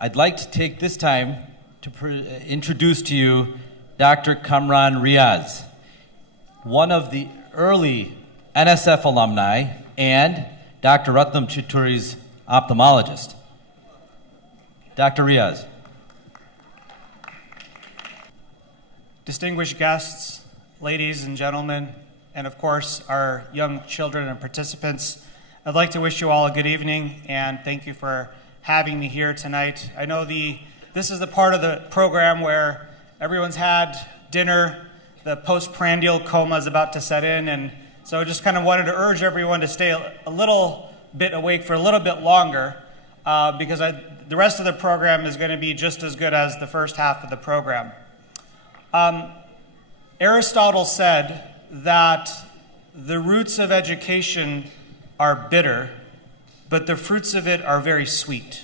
I'd like to take this time to introduce to you Dr. Kamran Riaz, one of the early NSF alumni and Dr. Ratnam Chitturi's ophthalmologist. Dr. Riaz. Distinguished guests, ladies and gentlemen, and of course our young children and participants, I'd like to wish you all a good evening and thank you for having me here tonight. I know this is the part of the program where everyone's had dinner, the postprandial coma is about to set in, and so I just kind of wanted to urge everyone to stay a little bit awake for a little bit longer because the rest of the program is going to be just as good as the first half of the program. Aristotle said that the roots of education are bitter, but the fruits of it are very sweet.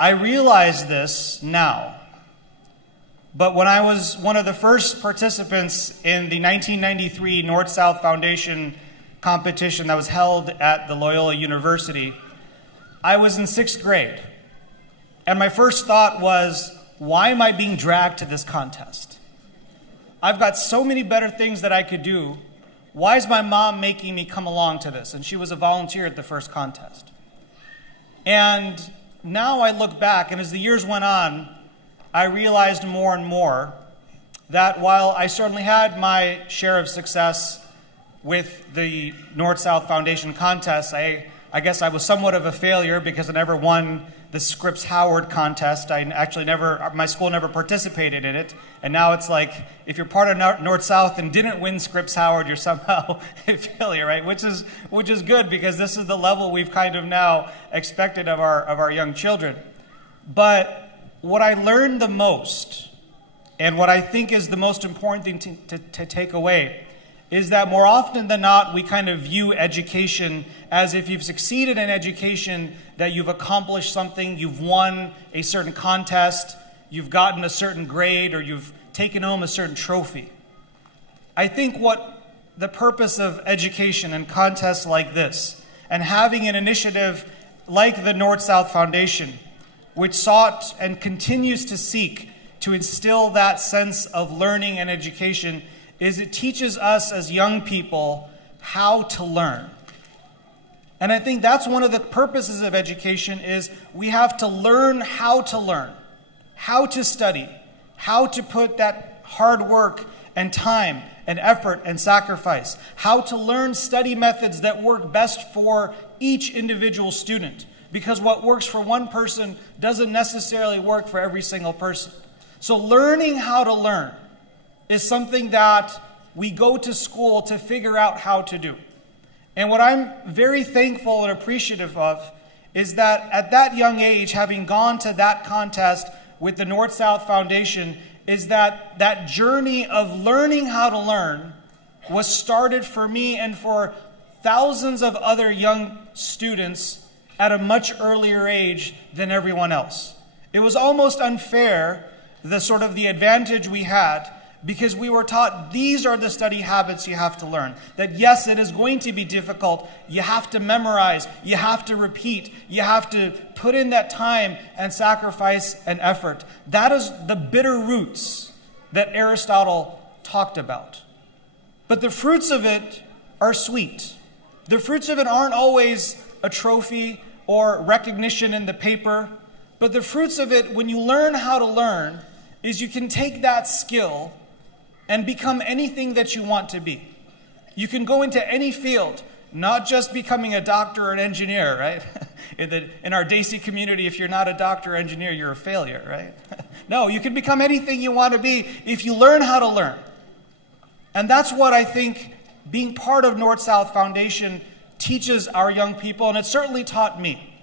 I realize this now, but when I was one of the first participants in the 1993 North-South Foundation competition that was held at the Loyola University, I was in 6th grade, and my first thought was, why am I being dragged to this contest? I've got so many better things that I could do. Why is my mom making me come along to this? And she was a volunteer at the first contest. And now I look back, and as the years went on, I realized more and more that while I certainly had my share of success with the North-South Foundation contest, I guess I was somewhat of a failure because I never won the Scripps Howard contest. My school never participated in it. And now it's like, if you're part of North-South and didn't win Scripps Howard, you're somehow a failure, right? Which is good because this is the level we've kind of now expected of our young children. But what I learned the most, and what I think is the most important thing to take away, is that more often than not, we kind of view education as if you've succeeded in education, that you've accomplished something, you've won a certain contest, you've gotten a certain grade, or you've taken home a certain trophy. I think what the purpose of education and contests like this, and having an initiative like the North-South Foundation, which sought and continues to seek to instill that sense of learning and education, is it teaches us as young people how to learn. And I think that's one of the purposes of education is we have to learn, how to study, how to put that hard work and time and effort and sacrifice, how to learn study methods that work best for each individual student. Because what works for one person doesn't necessarily work for every single person. So learning how to learn is something that we go to school to figure out how to do. And what I'm very thankful and appreciative of is that at that young age, having gone to that contest with the North-South Foundation, is that that journey of learning how to learn was started for me and for thousands of other young students at a much earlier age than everyone else. It was almost unfair, the advantage we had, because we were taught these are the study habits you have to learn. That yes, it is going to be difficult. You have to memorize. You have to repeat. You have to put in that time and sacrifice and effort. That is the bitter roots that Aristotle talked about. But the fruits of it are sweet. The fruits of it aren't always a trophy or recognition in the paper. But the fruits of it, when you learn how to learn, is you can take that skill and become anything that you want to be. You can go into any field, not just becoming a doctor or an engineer, right? In our Desi community, if you're not a doctor or engineer, you're a failure, right? No, you can become anything you want to be if you learn how to learn. And that's what I think being part of North-South Foundation teaches our young people, and it certainly taught me.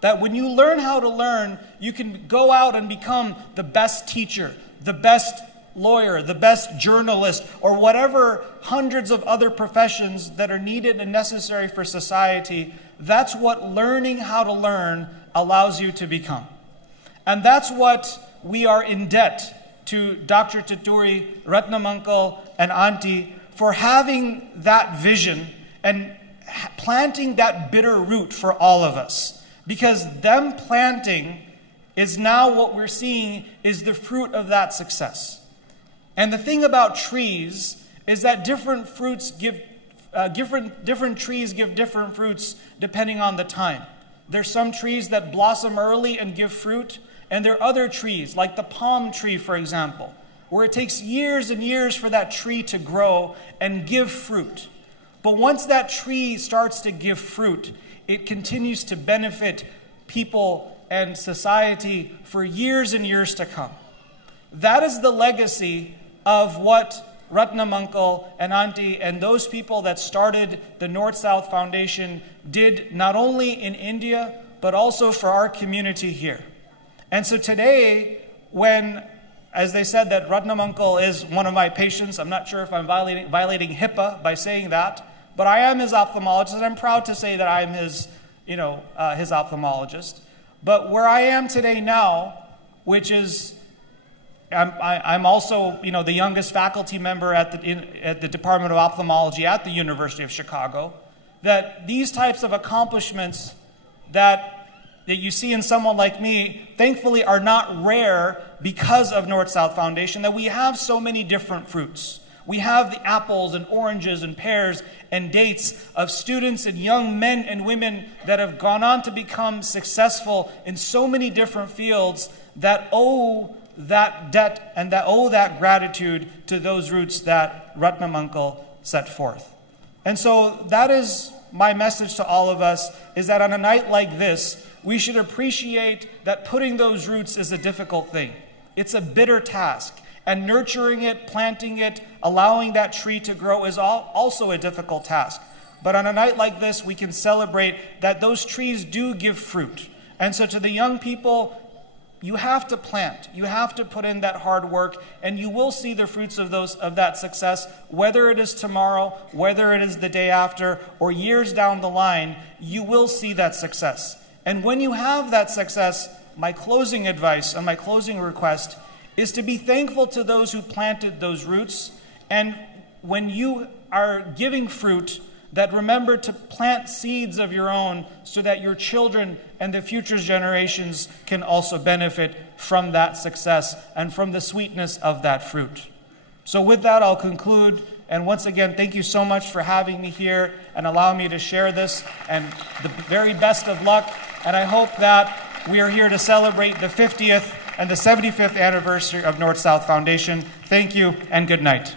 That when you learn how to learn, you can go out and become the best teacher, the best lawyer, the best journalist, or whatever hundreds of other professions that are needed and necessary for society. That's what learning how to learn allows you to become. And that's what we are in debt to Dr. Chitturi, Ratnam uncle, and auntie for having that vision and planting that bitter root for all of us. because them planting is now what we're seeing is the fruit of that success. And the thing about trees is that different trees give different fruits depending on the time. There's some trees that blossom early and give fruit, and there are other trees, like the palm tree, for example, where it takes years and years for that tree to grow and give fruit. But once that tree starts to give fruit, it continues to benefit people and society for years and years to come. That is the legacy of what Ratnam Uncle and Auntie and those people that started the North-South Foundation did not only in India, but also for our community here. And so today, when, as they said, that Ratnam Uncle is one of my patients, I'm not sure if I'm violating HIPAA by saying that, but I am his ophthalmologist, and I'm proud to say that I'm his, his ophthalmologist. But where I am today now, which is, I'm also, the youngest faculty member at the Department of Ophthalmology at the University of Chicago, that these types of accomplishments that you see in someone like me, thankfully are not rare because of North-South Foundation, that we have so many different fruits. We have the apples and oranges and pears and dates of students and young men and women that have gone on to become successful in so many different fields that owe that debt and that owe that gratitude to those roots that Ratnam Uncle set forth. And so that is my message to all of us, is that on a night like this, we should appreciate that putting those roots is a difficult thing. It's a bitter task. And nurturing it, planting it, allowing that tree to grow is also a difficult task. But on a night like this, we can celebrate that those trees do give fruit. And so to the young people, you have to plant. You have to put in that hard work, and you will see the fruits of that success, whether it is tomorrow, whether it is the day after, or years down the line, you will see that success. And when you have that success, my closing advice and my closing request is to be thankful to those who planted those roots. And when you are giving fruit, that remember to plant seeds of your own so that your children and the future generations can also benefit from that success and from the sweetness of that fruit. So with that, I'll conclude. And once again, thank you so much for having me here and allowing me to share this. And the very best of luck. And I hope that we are here to celebrate the 50th and the 75th anniversary of North-South Foundation. Thank you and good night.